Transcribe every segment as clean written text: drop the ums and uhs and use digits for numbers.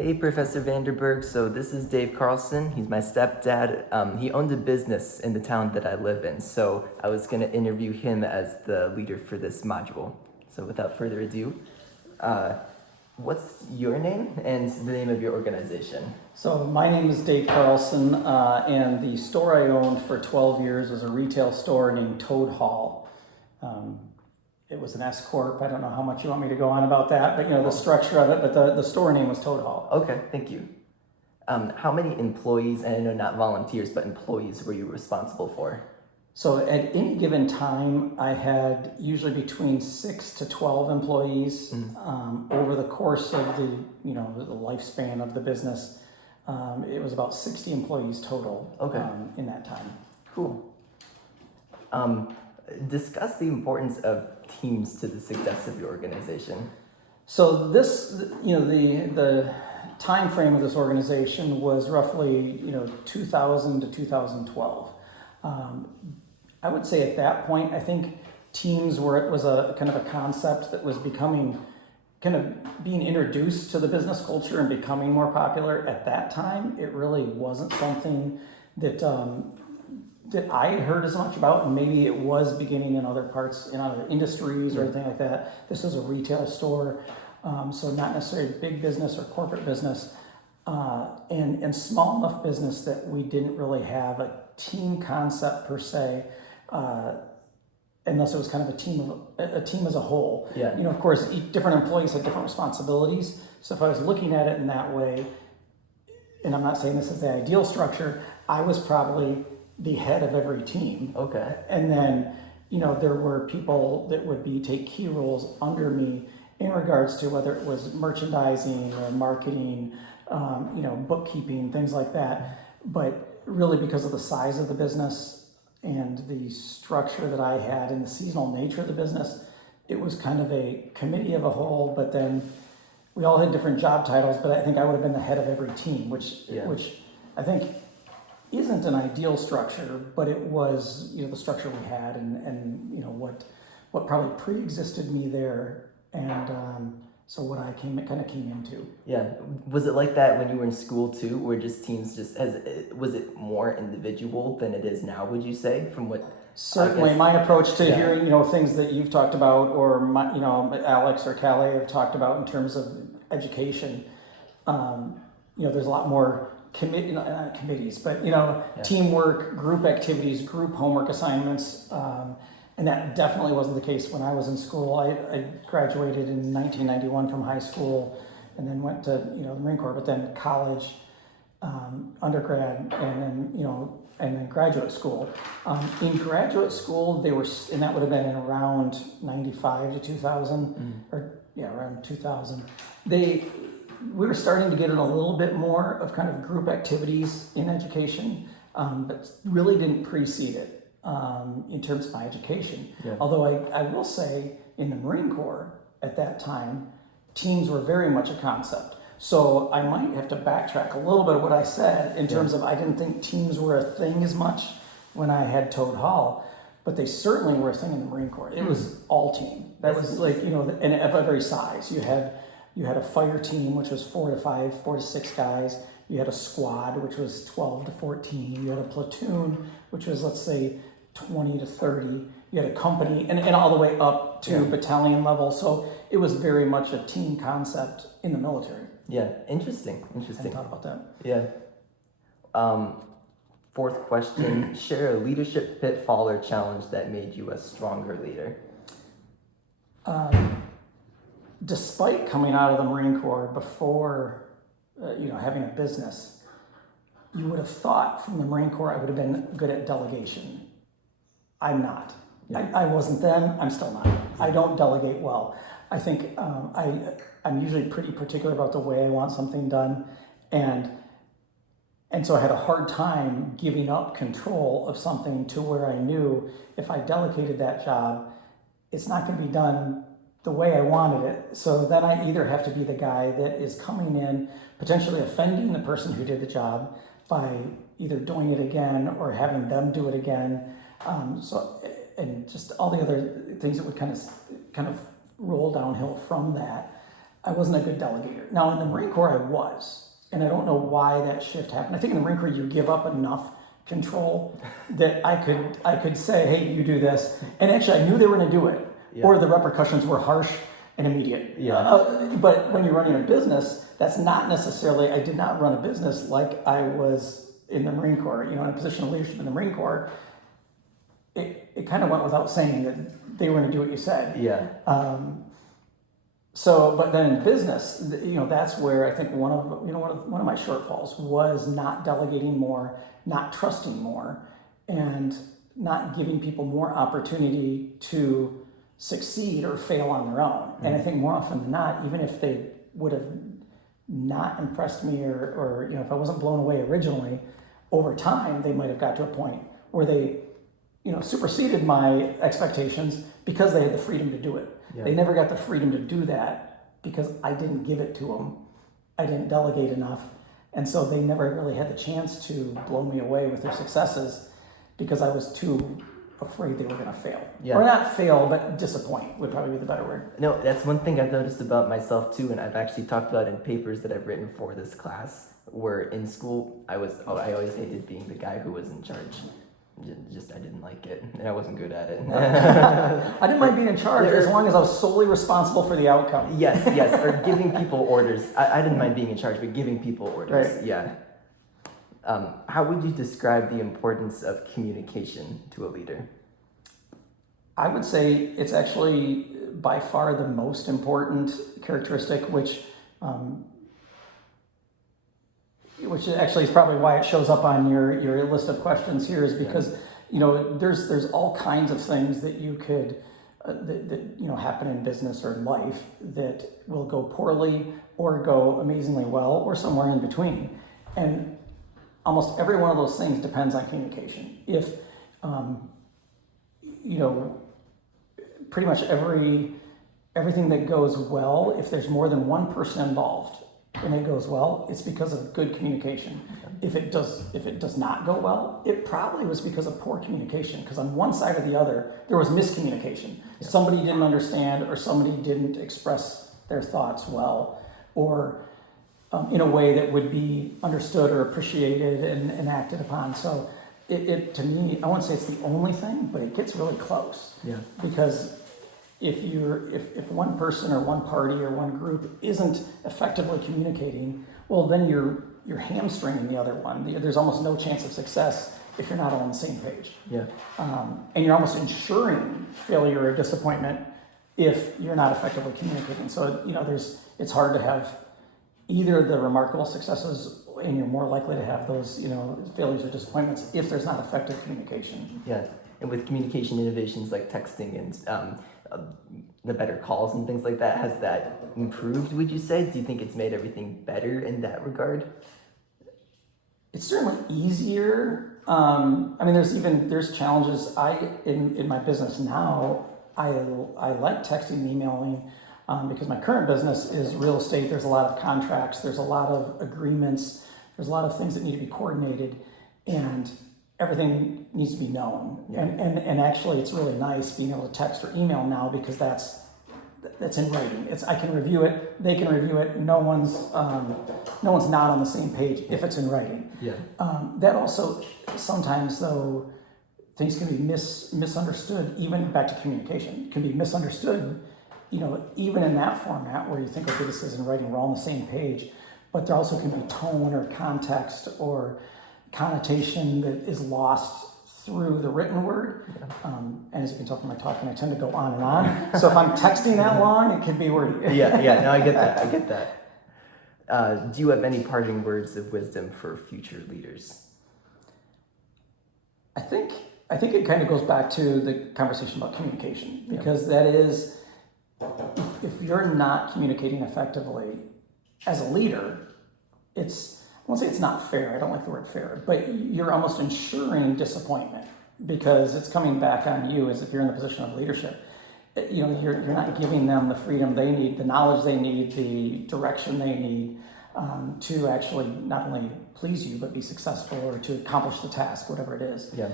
Hey, Professor Vanderberg. So this is Dave Carlson. He's my stepdad. He owned a business in the town that I live in, so I was going to interview him as the leader for this module. So without further ado, what's your name and the name of your organization? So my name is Dave Carlson, and the store I owned for 12 years was a retail store named Toad Hall. It was an S Corp. I don't know how much you want me to go on about that, but the structure of it, but the store name was Toad Hall. Okay, thank you. How many employees, and I know not volunteers, but employees were you responsible for? So at any given time, I had usually between 6 to 12 employees. Over the course of the lifespan of the business. It was about 60 employees total. Okay. In that time. Cool. Discuss the importance of teams to the success of your organization. So this, the time frame of this organization was roughly 2000 to 2012. I would say at that point, I think teams was a kind of a concept that was becoming kind of being introduced to the business culture and becoming more popular. At that time, it really wasn't something that I had heard as much about, and maybe it was beginning in other parts, in other industries or anything like that. This was a retail store, so not necessarily big business or corporate business, and small enough business that we didn't really have a team concept per se, unless it was kind of a team as a whole. Yeah. Of course, different employees had different responsibilities. So if I was looking at it in that way, and I'm not saying this is the ideal structure, I was probably the head of every team. Okay. And then, there were people that would take key roles under me in regards to whether it was merchandising or marketing, bookkeeping, things like that. But really, because of the size of the business and the structure that I had and the seasonal nature of the business, it was kind of a committee of a whole, but then we all had different job titles, but I think I would have been the head of every team, which I think isn't an ideal structure, but it was, the structure we had and what probably pre-existed me there, and so what I came into. Yeah. Was it like that when you were in school too, where just teams was it more individual than it is now, would you say, from what? Certainly, my approach to hearing, things that you've talked about, or Alex or Callie have talked about in terms of education, there's a lot more not committees, but teamwork, group activities, group homework assignments, and that definitely wasn't the case when I was in school. I graduated in 1991 from high school, and then went to the Marine Corps, but then college, undergrad, and then graduate school. In graduate school, and that would have been in around 95 to 2000, around 2000. We were starting to get in a little bit more of kind of group activities in education, but really didn't precede it in terms of my education. Yeah. Although I will say in the Marine Corps at that time, teams were very much a concept. So I might have to backtrack a little bit of what I said in terms of I didn't think teams were a thing as much when I had Toad Hall, but they certainly were a thing in the Marine Corps. It was all team. That was and of every size. You had a fire team, which was 4 to 6 guys. You had a squad, which was 12 to 14. You had a platoon, which was, let's say, 20 to 30. You had a company, and all the way up to battalion level. So it was very much a team concept in the military. Yeah, interesting. I hadn't thought about that. Yeah. Fourth question, share a leadership pitfall or challenge that made you a stronger leader. Despite coming out of the Marine Corps before, having a business, you would have thought from the Marine Corps I would have been good at delegation. I'm not. Yeah. I wasn't then. I'm still not. I don't delegate well. I think I'm usually pretty particular about the way I want something done, and so I had a hard time giving up control of something to where I knew if I delegated that job, it's not going to be done the way I wanted it. So then I either have to be the guy that is coming in, potentially offending the person who did the job by either doing it again or having them do it again. And just all the other things that would kind of roll downhill from that. I wasn't a good delegator. Now in the Marine Corps, I was, and I don't know why that shift happened. I think in the Marine Corps, you give up enough control that I could say, hey, you do this, and actually I knew they were going to do it, or the repercussions were harsh and immediate. But when you're running a business, that's not necessarily. I did not run a business like I was in the Marine Corps. You know, in a position of leadership in the Marine Corps, it kind of went without saying that they were going to do what you said. So, but then in business, you know, that's where I think one of my shortfalls was not delegating more, not trusting more, and not giving people more opportunity to succeed or fail on their own. And I think more often than not, even if they would have not impressed me or you know, if I wasn't blown away originally, over time they might have got to a point where they, you know, superseded my expectations because they had the freedom to do it. They never got the freedom to do that because I didn't give it to them. I didn't delegate enough. And so they never really had the chance to blow me away with their successes because I was too afraid they were going to fail. Or not fail, but disappoint would probably be the better word. No, that's one thing I've noticed about myself too, and I've actually talked about in papers that I've written for this class, where in school I always hated being the guy who was in charge. I didn't like it, and I wasn't good at it. I didn't mind being in charge as long as I was solely responsible for the outcome. Yes, or giving people orders. I didn't mind being in charge, but giving people orders. Right. Yeah. How would you describe the importance of communication to a leader? I would say it's actually by far the most important characteristic, which actually is probably why it shows up on your list of questions here, is because you know there's all kinds of things that you could that you know happen in business or in life that will go poorly or go amazingly well or somewhere in between, and almost every one of those things depends on communication. If you know, pretty much everything that goes well, if there's more than one person involved and it goes well, it's because of good communication. If it does not go well, it probably was because of poor communication, because on one side or the other there was miscommunication. Somebody didn't understand, or somebody didn't express their thoughts well, or in a way that would be understood or appreciated and acted upon. So it to me, I won't say it's the only thing, but it gets really close. Because if one person or one party or one group isn't effectively communicating, well, then you're hamstringing the other one. There's almost no chance of success if you're not all on the same page. And you're almost ensuring failure or disappointment if you're not effectively communicating. So you know, it's hard to have either the remarkable successes, and you're more likely to have those, you know, failures or disappointments if there's not effective communication. And with communication innovations like texting and the better calls and things like that, has that improved, would you say? Do you think it's made everything better in that regard? It's certainly easier. I mean, there's challenges. In my business now, I like texting and emailing. Because my current business is real estate. There's a lot of contracts, there's a lot of agreements, there's a lot of things that need to be coordinated, and everything needs to be known. And actually it's really nice being able to text or email now, because that's in writing. I can review it, they can review it, no one's not on the same page if it's in writing. That also, sometimes though, things can be misunderstood, even back to communication, can be misunderstood, you know, even in that format where you think, okay, this is in writing, we're all on the same page, but there also can be tone or context or connotation that is lost through the written word. And as you can tell from my talking, I tend to go on and on. So if I'm texting that long, it can be wordy. No, I get that. Do you have any parting words of wisdom for future leaders? I think it kind of goes back to the conversation about communication, because that is, if you're not communicating effectively as a leader, I won't say it's not fair, I don't like the word fair, but you're almost ensuring disappointment, because it's coming back on you as if you're in the position of leadership. You know, you're not giving them the freedom they need, the knowledge they need, the direction they need to actually not only please you, but be successful or to accomplish the task, whatever it is. Yeah.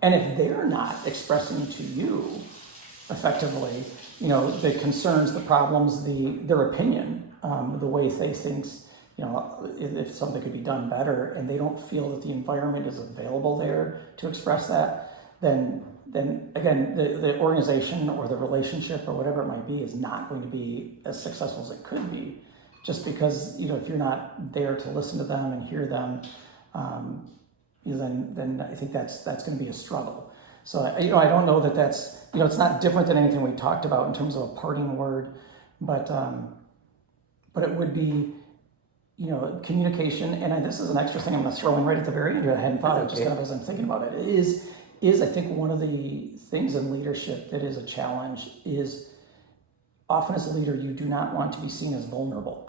And if they're not expressing to you effectively, the concerns, the problems, their opinion, the way they think, if something could be done better, and they don't feel that the environment is available there to express that, then again, the organization or the relationship or whatever it might be is not going to be as successful as it could be, just because if you're not there to listen to them and hear them, then I think that's going to be a struggle. So I don't know that that's it's not different than anything we talked about in terms of a parting word, but it would be communication. And this is an extra thing I'm going to throw in right at the very end. I hadn't thought of it, just kind of as I'm thinking about it. Is I think one of the things in leadership that is a challenge is often as a leader you do not want to be seen as vulnerable.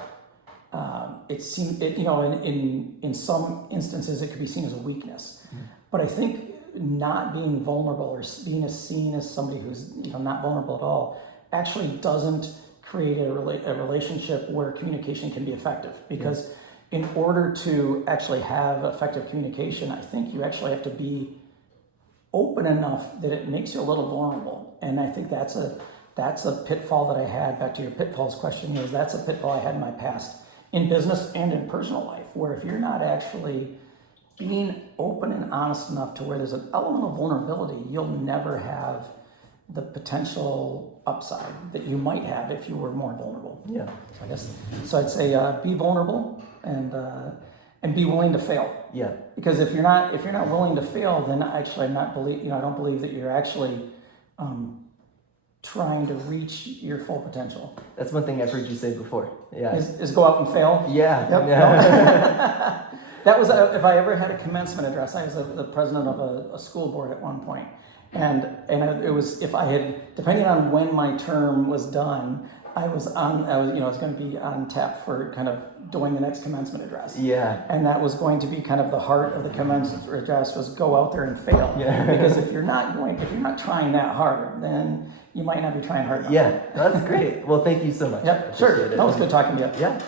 In some instances it could be seen as a weakness, but I think not being vulnerable or being seen as somebody who's not vulnerable at all actually doesn't create a relationship where communication can be effective, because in order to actually have effective communication, I think you actually have to be open enough that it makes you a little vulnerable. And I think that's a pitfall that I had. Back to your pitfalls question, that's a pitfall I had in my past in business and in personal life, where if you're not actually being open and honest enough to where there's an element of vulnerability, you'll never have the potential upside that you might have if you were more vulnerable. Yeah. So I'd say be vulnerable and be willing to fail. Yeah. Because if you're not willing to fail, then actually I don't believe that you're actually trying to reach your full potential. That's one thing I've heard you say before. Yeah. Is go out and fail. Yeah. Yep. Yeah. That was if I ever had a commencement address. I was the president of a school board at one point, and it was if I had, depending on when my term was done, I was going to be on tap for kind of doing the next commencement address. Yeah. And that was going to be kind of the heart of the commencement address, was go out there and fail. Yeah. Because if you're not trying that hard, then you might not be trying hard enough. Yeah. That's great. Well, thank you so much. Yep. Sure. That was good talking to you. Yeah.